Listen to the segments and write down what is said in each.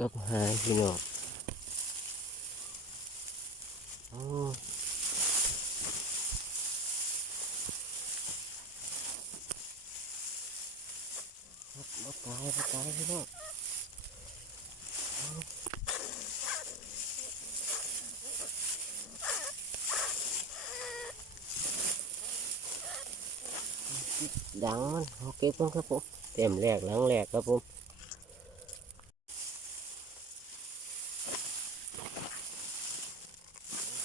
กับหายพี่น้องโอ้ครับมาตายมาตายพี่น้องดังมันเอาเก็บมันครับผมเต็มแรกหลังแรกครับผม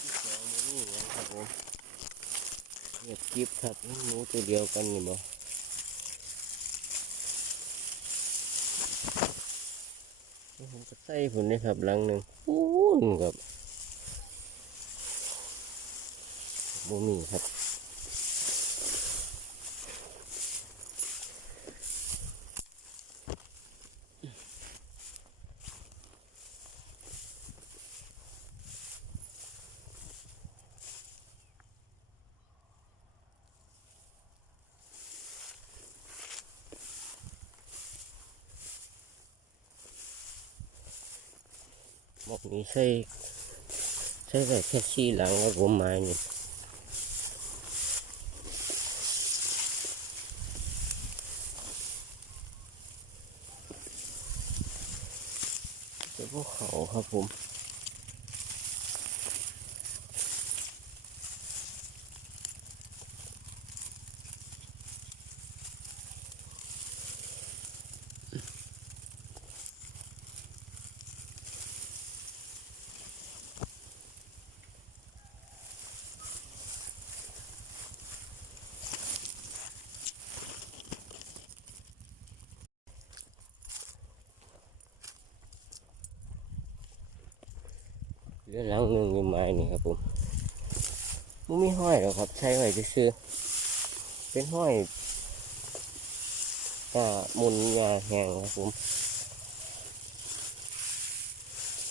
ที่สองมันนี่นะครับผม เงียบกริบครับหนูตัวเดียวกันนี่บ่ผมก็ใส่ผลนี่ครับหลังหนึ่งอู้นครับบ่มีครับ อกนี้ใส่ใส่แบบแค่ชี้หลังครับผมไม้นี่จะพวกเขาครับผม เรือหลังหนึ่งอยู่ไม้นี่ครับผมมันมีห้อยหรอกครับ ใช้ไว้ซื้อเป็นห้อยอ่ามุนยาแห้งครับผม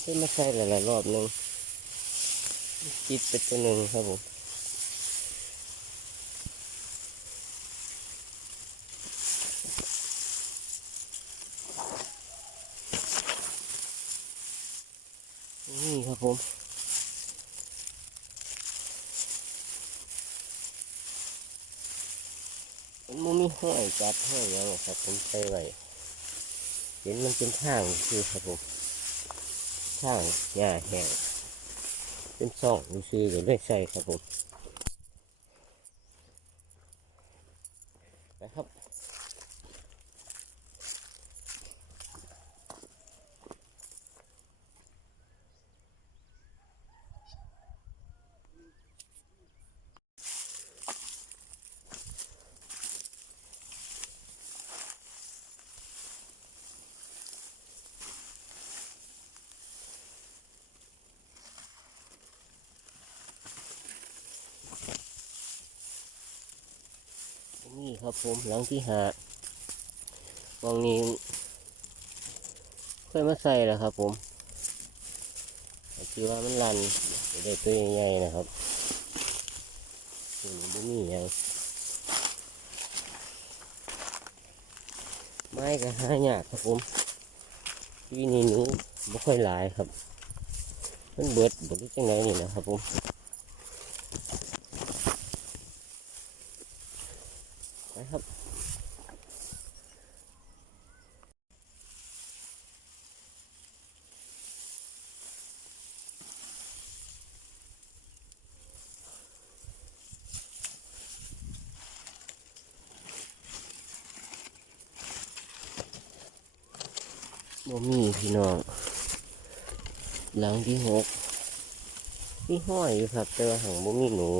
เพิ่ไมาใช่หลายๆรอบหนึงจิตเป็นตัวหนึ่งครับผม นี่ครับผมมันบ่มีห้อยจับห้อยหยังครับผมใส่ไว้เห็นมันเป็นทางคือครับผมทางหญ้าแห้งเป็นซ่องซื้อๆก็ได้ใส่ครับผมไปครับนี่ ครับผมหลังที่หาวางนี้ค่อยมาใส่แล้วครับผมคือว่ามันรันได้ตัวใหญ่ๆนะครับตัวนี้บุมีหยังไม้ก็หายากครับผมที่นี่หนูไม่ค่อยหลายครับ มันเบิดเบิดจังไรนี่นะครับผม บ่มีพี่น้องหลังที่หกที่ห้อยอยู่ครับ แต่ว่าหังบ่มีหนู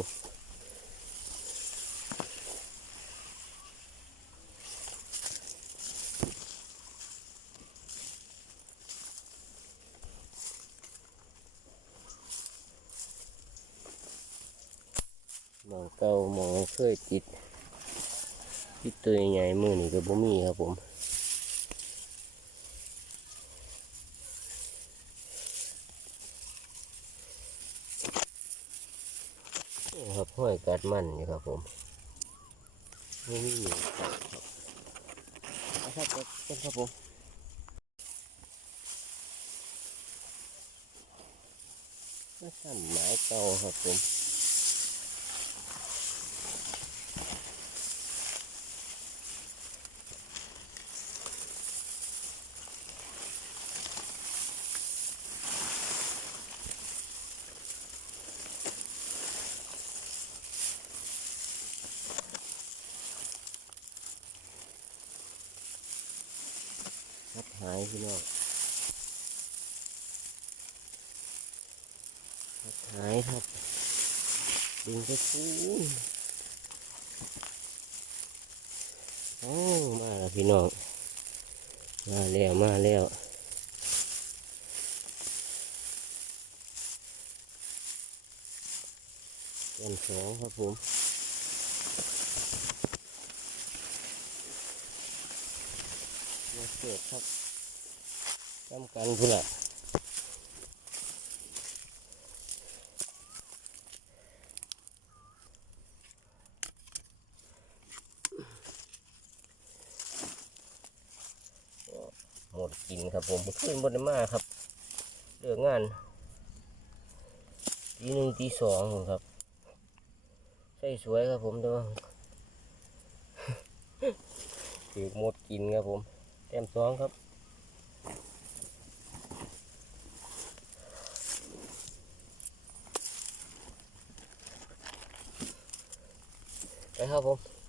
มองเก่ามองเคยติดติดตัวใหญ่มือนี่ก็บ่มีครับผม นี่ครับห้อยกัดมันนี่ครับผมนี่นี่ครับครับครับครับผมสั้นไม้ยเตาครับผม พี่น้องหายครับดึงไปคูนโอ้มาแล้วพี่น้อง มาแล้ว มาแล้วเป็นสองครับผมมาเกิดครับ จำกันพุ่นละหมดกินครับผมขึ้นบนมาครับเลือกงานตีหนึ่งตีสองผมครับใช่สวยครับผมแต่ว่าถือหมดกินครับผมแต้มสองครับ ไปครับผม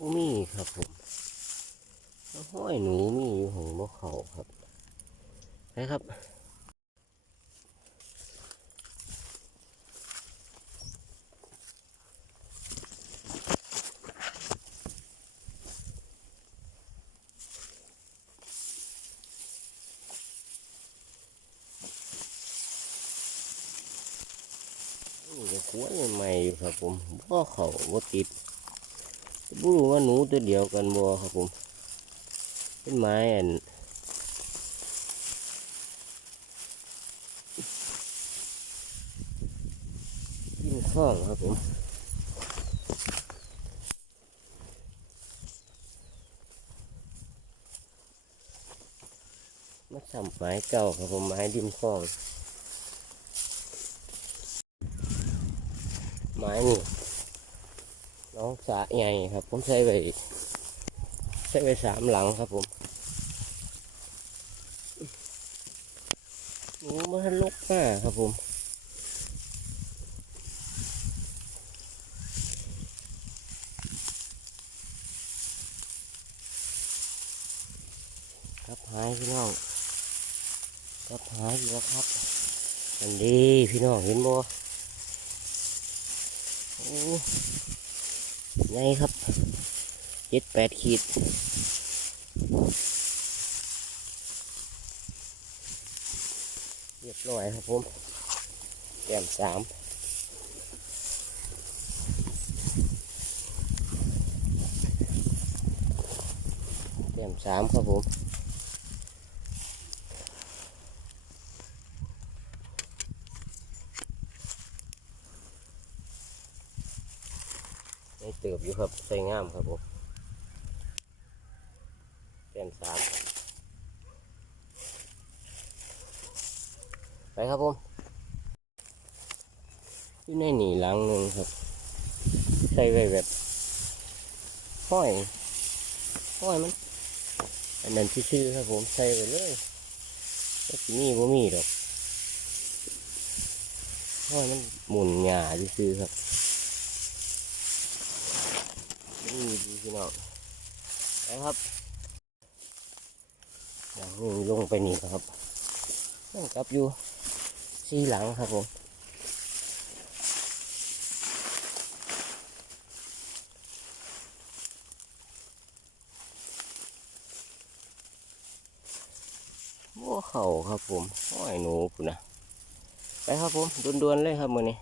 บ่มีครับผมห้อยหนูมีอยู่ของบ่เขาครับ นะครับนี่ก็ควรใหม่อยู่ครับผมบ่เขาบ่ติดบ่รู้ว่าหนูตัวเดียวกันบ่ครับผม เป็นไม้อัน กินข้องครับผมมาสัมไม้เก่าครับผมไม้ดิมข้องไม้นี่น้องสาใหญ่ครับ ผมใช้ไปใช้ไปสามหลังครับผมหนูมันลกมากครับผม ครับหายพี่น้องครับหายอยู่แล้วครับอันดีพี่น้องเห็นบ่โอ้ไงครับเจ็ดแปดขีดเรียบร้อยครับผมแก้มสามแก้มสามครับผมยังเติบ อยู่ครับใส่งามครับผมแก้มสามไปครับผมอยู่ในหนีหลังหนึ่งครับ ใส่ไว้แบบห้อยห้อยมัน อันนั้นชื่อครับผมใส่ไปเลยก็มีบ่มีดอกห้อยมันหมุนหยาซื่อครับ นี่ดีพี่น้องนะครับเดี๋ยวลงไปนี่ครับยังกลับอยู่สี่หลังครับผมโอ้เข่าครับผมโอ้ยหนูปุ่นนะไปครับผมด่วนๆเลยครับมือนี้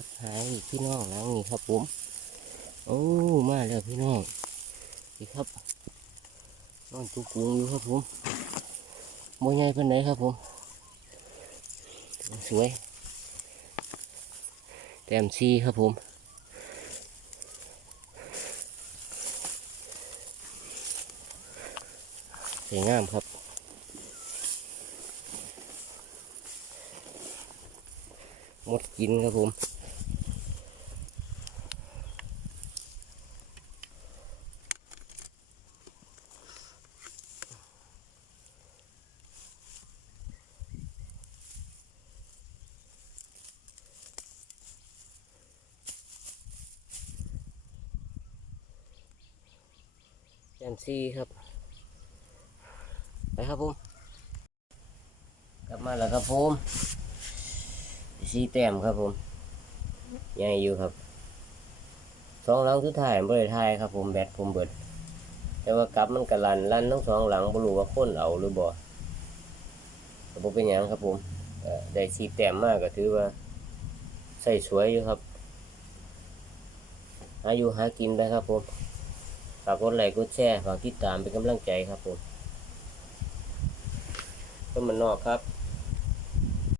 ครับหายอีกพี่น้องหลังนี้ครับผม โอ้ มาแล้วพี่น้องนี่ครับนอนจุกงอยู่ครับผมโมใหญ่เป็นไหนครับผม สวยแต้มซีครับผมสวยงามครับหมดกินครับผม ซีครับ ไปครับผมกลับมาแล้วครับผมซีแต้มครับผมใหญ่อยู่ครับสองหลังสุดท้ายบริทายครับผมแบตผมเบิด แต่ว่ากลับมันกระลันลันทั้งสองหลังบรู้ว่าคนเอาหรือบ่แต่บ่เป็นหยังครับผมได้ซีแต้มมากก็ถือว่าใส่สวยอยู่ครับหายู่หากินได้ครับผมากกดไลค์กดแชร์ฝากติดตามเป็นกำลังใจครับผมก็มันนอกครับ